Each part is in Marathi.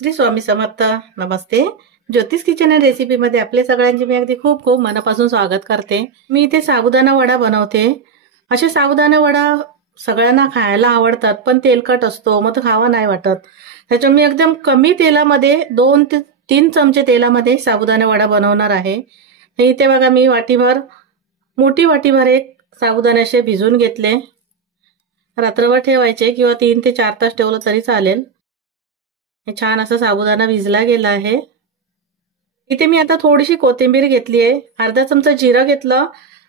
श्री स्वामी समर्थ. नमस्ते. ज्योतिष किचन अँड रेसिपी मध्ये आपले सगळ्यांचे मी अगदी खूप खूप मनापासून स्वागत करते. मी इथे साबुदाणा वडा बनवते. असे साबुदाणा वडा सगळ्यांना खायला आवडतात, पण तेलकट असतो, मग तो खावा नाही वाटत. त्याच्यामुळे मी एकदम कमी तेलामध्ये 2 ते 3 चमचे तेलामध्ये साबुदाणा वडा बनवणार आहे. इथे बघा मी मोठी वाटीभर एक साबुदाणे असे भिजवून घेतले. रात्रभर ठेवायचे किंवा 3 ते 4 तास ठेवलं तरी चालेल. हे छान असं साबुदाणा भिजला गेला आहे. इथे मी आता थोडीशी कोथिंबीर घेतली आहे, अर्धा चमचा जिरं घेतलं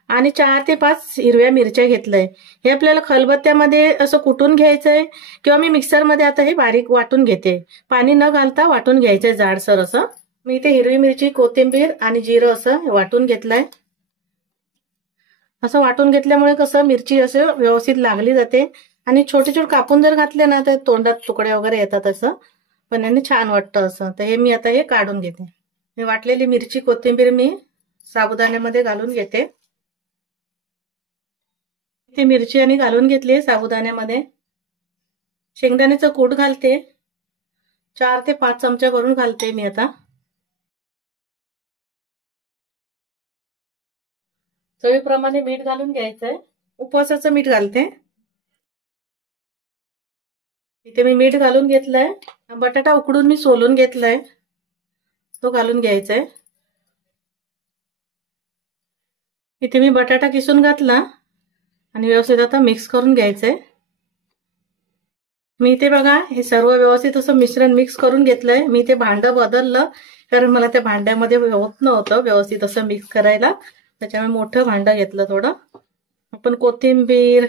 आणि 4 ते 5 हिरव्या मिरच्या घेतलंय. हे आपल्याला खलबत्त्यामध्ये असं कुटून घ्यायचंय किंवा मी मिक्सरमध्ये आता हे बारीक वाटून घेते. पाणी न घालता वाटून घ्यायचंय जाडसर असं. मी इथे हिरवी मिरची, कोथिंबीर आणि जिरं असं वाटून घेतलंय. असं वाटून घेतल्यामुळे कसं मिरची असं व्यवस्थित लागली जाते आणि छोटे छोटे कापून जर घातले ना तर तोंडात तुकडे वगैरे येतात असं, पण याने छान वाटतं असं. तर हे मी आता हे काढून घेते. मी वाटलेली मिरची, कोथिंबीर मी साबुदाण्यामध्ये घालून घेते. इथे मिरची आणि घालून घेतली साबुदाण्यामध्ये. शेंगदाण्याचं कूट घालते, 4 ते 5 चमचे भरून घालते मी आता. चवीप्रमाणे मीठ घालून घ्यायचंय. उपवासाचं मीठ घालते. इथे मी मीठ घालून घेतलंय. बटाटा उकडून मी सोलून घेतलाय, तो घालून घ्यायचाय. इथे मी बटाटा किसून घातला आणि व्यवस्थित आता मिक्स करून घ्यायचंय. मी इथे बघा हे सर्व व्यवस्थित असं मिश्रण मिक्स करून घेतलंय. मी इथे भांडं बदललं कारण मला त्या भांड्यामध्ये होत नव्हतं व्यवस्थित असं मिक्स करायला, त्याच्यामुळे मोठं भांडं घेतलं थोडं. आपण कोथिंबीर,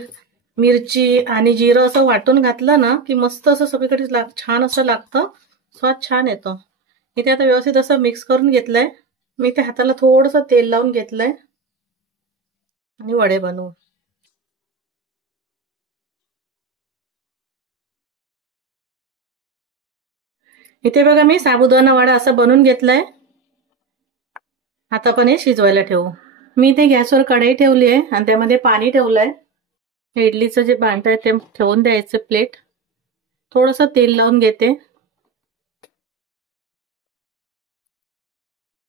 मिरची आणि जिरं असं वाटून घातलं ना की मस्त असं सगळीकडे छान असं लागतं, स्वाद छान येतो. इथे आता व्यवस्थित असं मिक्स करून घेतलंय. मी इथे हाताला थोडंसं तेल लावून घेतलंय आणि वडे बनवू. इथे बघा मी साबुदाणा वडा असा बनवून घेतलाय. आता पण हे शिजवायला ठेवू. मी इथे गॅसवर कढई ठेवली आहे आणि त्यामध्ये पाणी ठेवलंय. इडलीचं जे भांडं आहे ते ठेवून द्यायचं प्लेट. थोडंसं तेल लावून घेते.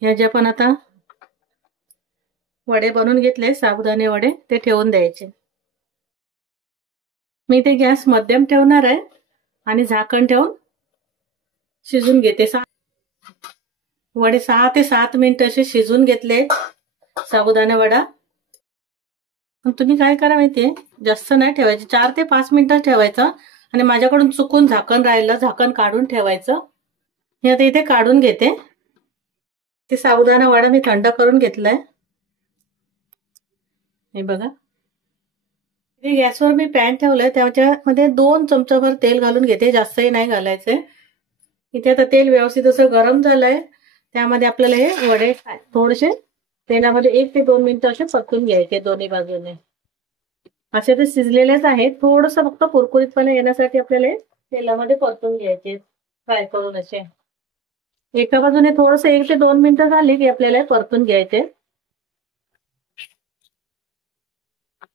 या जे आपण आता वडे बनवून घेतले साबुदाणे वडे, ते ठेवून द्यायचे. मी ते गॅस मध्यम ठेवणार आहे आणि झाकण ठेवून शिजून घेते. वडे 6 ते 7 मिनिटं असे शिजून घेतले साबुदाणे वडा. तुम्ही काय करा माहितीये, जास्त नाही ठेवायचे, 4 ते 5 मिनिटं ठेवायचं आणि माझ्याकडून चुकून झाकण राहिलं, झाकण काढून ठेवायचं. हे आता इथे काढून घेते. ते साबुदाणा वडा मी थंड करून घेतलाय. हे बघा गॅसवर मी पॅन ठेवलंय, त्याच्यामध्ये 2 चमचाभर तेल घालून घेते, जास्तही नाही घालायचंय. इथे आता तेल व्यवस्थित असं गरम झालंय, त्यामध्ये आपल्याला हे वडे थोडेसे तेलामध्ये 1 ते 2 मिनिटं असे परतून घ्यायचे दोन्ही बाजूने. असे ते शिजलेलेच आहेत, थोडंसं फक्त कुरकुरीतपणे येण्यासाठी आपल्याला तेलामध्ये परतून घ्यायचे, फ्राय करून असे. एका बाजूने थोडंसं 1 ते 2 मिनिटं झाली की आपल्याला परतून घ्यायचे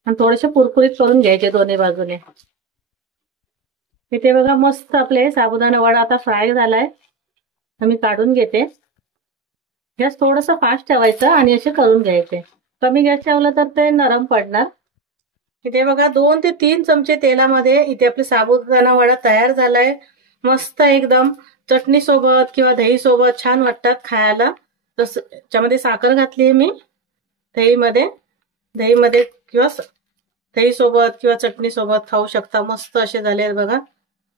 आणि थोडेसे कुरकुरीत करून घ्यायचे दोन्ही बाजूने. इथे बघा मस्त आपले साबुदाणा वडा आता फ्राय झालाय. मी काढून घेते. गॅस थोडंसं फास्ट ठेवायचं आणि असे करून घ्यायचे. कमी गॅस ठेवला तर ते नरम पडणार. इथे बघा 2 ते 3 चमचे तेलामध्ये इथे आपले साबुदाणा वडा तयार झालाय. मस्त एकदम चटणी सोबत किंवा दही सोबत छान वाटतात खायला. तसं त्याच्यामध्ये साखर घातली आहे मी दहीमध्ये किंवा दही सोबत किंवा चटणी सोबत खाऊ शकता. मस्त असे झाले आहेत बघा,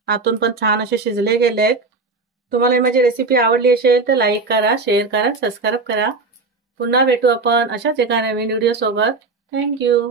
आतून पण छान असे शिजले गेले आहेत. तुम्हाला माझी रेसिपी आवडली असेल तर लाईक करा, शेअर करा, सबस्क्राईब करा. पुन्हा भेटू आपण अशाच एका नवीन व्हिडिओ सोबत. थँक्यू.